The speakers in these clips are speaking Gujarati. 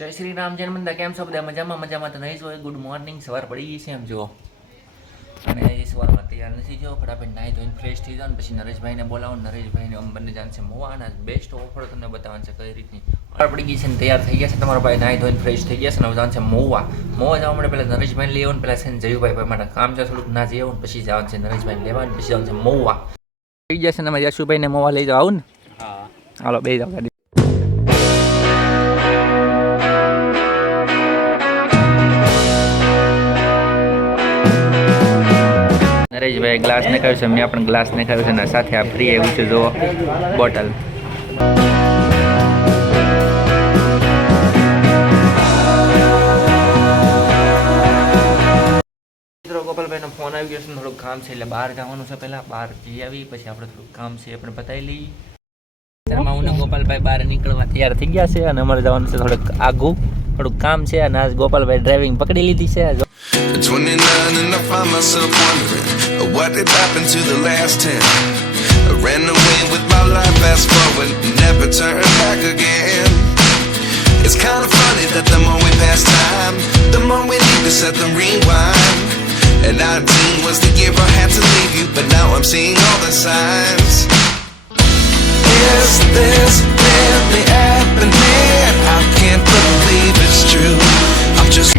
જય શ્રી રામ જય મંદા કેમ છો બધા મજામાં તો નહીં જ હોય. Good morning. સવાર પડી ગઈ છે એમ જુઓ, અને એ સવારમાં તૈયાર નથી જો ફટાફટ નાહી ધોઈને ફ્રેશ થઈ જાઓ ને પછી નરેશભાઈને બોલાવો. નરેશભાઈને અમે બંને જાણ છે મોવા, અને બેસ્ટ ઓફર તમને બતાવવાનું છે કઈ રીતની. પડી ગઈ છે ને તૈયાર થઈ ગયા છે તમારા ભાઈ, નાહી ધોઈને ફ્રેશ થઈ ગયા છે ને જાણ છે મોવા જવા માટે પહેલાં નરેશભાઈને લઈ આવો ને પહેલાં છે ને જયુભાઈ માટે કામ છે થોડુંક ના જઈ આવું ને પછી જવાનું છે નરેશભાઈને લેવા ને પછી જવાનું છે મોવા. થઈ ગયા છે ને અમે યશુભાઈને મોવા લઈ જાઓ આવું ને. હા હાલો બે જાઓ ગાડી. નરેશભાઈ ગ્લાસ ને ખાવ્યું છે, મેં પણ ગ્લાસ ને ખાવ્યું છે, ને સાથે આ ફ્રી આવ્યું છે જો બોટલ. મિત્રો ગોપાલભાઈનો ફોન આવી ગયો છે, થોડુંક કામ છે એટલે બહાર જવાનું છે. પહેલાં બહાર જઈ આવી પછી આપણે થોડુંક કામ છે આપણે પતાવી લઈએ. અત્યારમાં હું ને ગોપાલભાઈ બહાર નીકળવા તૈયાર થઈ ગયા છે, અને અમારે જવાનું છે થોડુંક આગું, થોડુંક કામ છે. અને આજ ગોપાલભાઈ ડ્રાઇવિંગ પકડી લીધી છે. 29 and I find myself wondering what did happen to the last 10. I ran away with my life, fast forward, never turn back again. It's kind of funny that the more we pass time, the more we need to set the rewind. And 19 was the year I had to leave you, but now I'm seeing all the signs. Is this really happening? I can't believe it's true. I'm just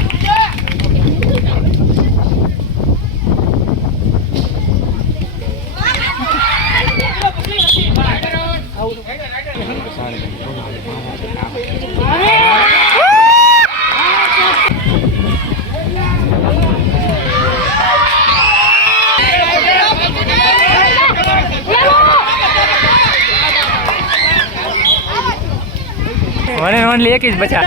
મને ઓનલી એક જ બચા.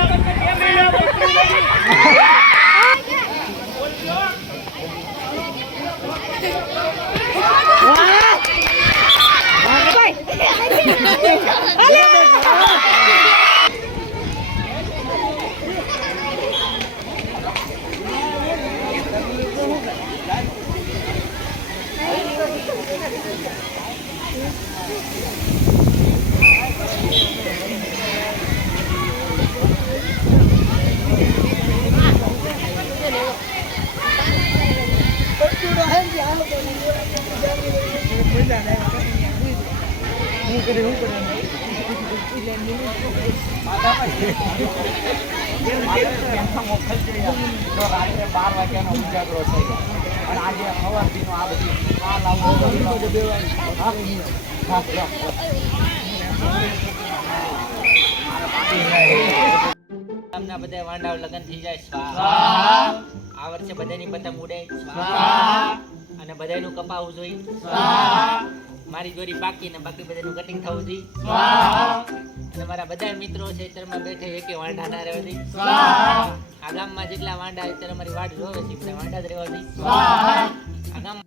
ગામના બધા વાંડાઓ લગન થઈ જાય સ્વાહા. આ વર્ષે બધાની પતંગ ઉડે સ્વાહા, અને બધાનું કપાવું જોઈએ સ્વાહા. મારી દોરી પાકી ને બાકી બધાનું કટિંગ થવું જોઈએ સ્વાહા. અને મારા બધા મિત્રો છે અત્યારમાં બેઠે એકે વાંડા ના રહેવા જોઈએ સ્વાહા. આ ગામમાં જેટલા વાંડા અત્યારે અમારી વાડ જોવે છે બધા વાંડા જ રહેવા જોઈએ સ્વાહા. આ ગામ